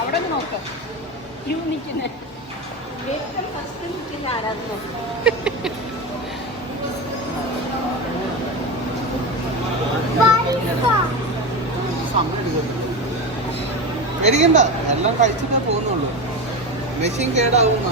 അവിടെ നോക്ക് ക്യൂ നിൽക്കുന്നേ ഏറ്റവും ഫസ്റ്റ് നിൽക്കുന്ന ആരാന്ന് നോക്കും. പേടിക്കണ്ട, എല്ലാം കഴിച്ചിട്ടേ പോകുന്നുള്ളൂ. മെഷീൻ കേടാവും.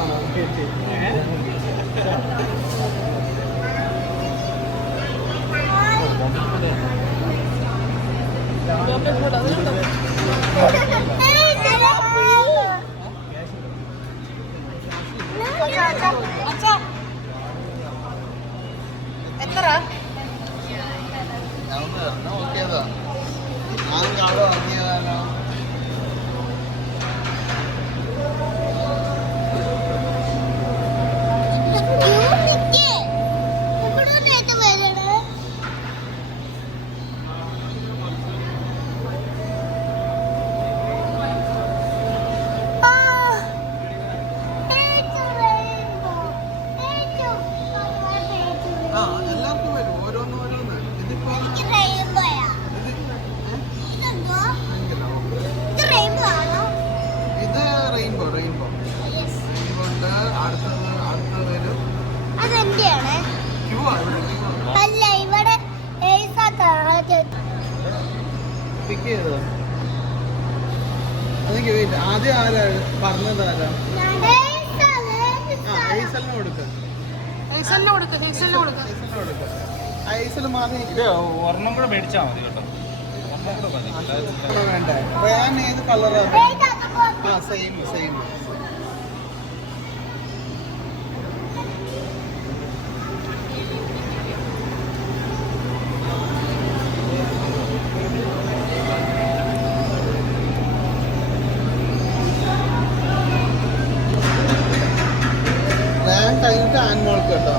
എത്ര നോക്കിയതാ ഞാൻ അവിടെ വാങ്ങിയതാണോ. എല്ലാവർക്കും വരും, ഓരോന്ന്. ഇതിപ്പോ ഇത് റെയിൻബോ ഉണ്ട്. അടുത്തത് വരും. ക്യൂ പിക്ക് ചെയ്തോ? അതെനിക്ക് വെയിറ്റ്. ആദ്യം ആരാ പറഞ്ഞത്? ആരാ? ഐസലിന് കൊടുക്ക. ഐസൽ മാറി ഒരെണ്ണം കൂടെ മേടിച്ചാൽ മതി കേട്ടോ. വേണ്ട. റയാൻ ഏത് കളറാണ്? സെയിം. റയാൻ കഴിഞ്ഞിട്ട് ആൻമോൾക്ക് കേട്ടോ.